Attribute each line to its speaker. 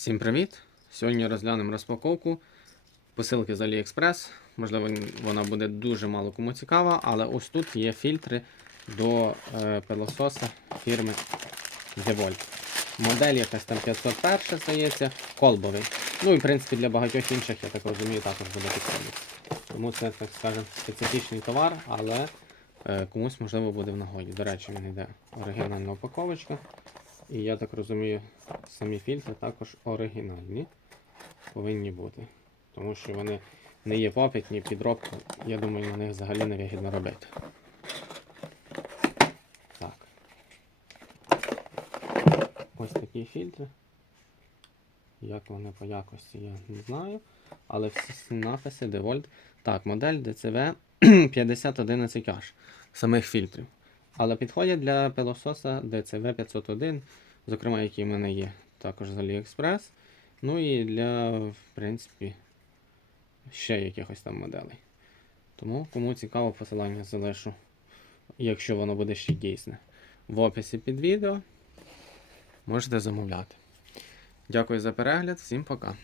Speaker 1: Всім привіт! Сьогодні розглянемо розпаковку посилки з AliExpress. Можливо, вона буде дуже мало кому цікава, але ось тут є фільтри до е, пилососа фірми DeWalt. Модель якась там 501, здається, колбовий. Ну і в принципі для багатьох інших, я так розумію, також буде підходити. Тому це, так скажемо, специфічний товар, але е, комусь можливо буде в нагоді. До речі, в йде оригінальна упаковочка. І я так розумію, самі фільтри також оригінальні повинні бути. Тому що вони не є попит, ні підробка. Я думаю, на них взагалі не вигідно робити. Так. Ось такі фільтри. Як вони по якості, я не знаю. Але всі написи DeWalt. Так, модель DCV 5011H самих фільтрів. Але підходять для пилососа DCV 501, зокрема, який в мене є також з AliExpress. Ну і для, в принципі, ще якихось там моделей. Тому, кому цікаво, посилання залишу, якщо воно буде ще дійсне. В описі під відео можете замовляти. Дякую за перегляд, всім пока.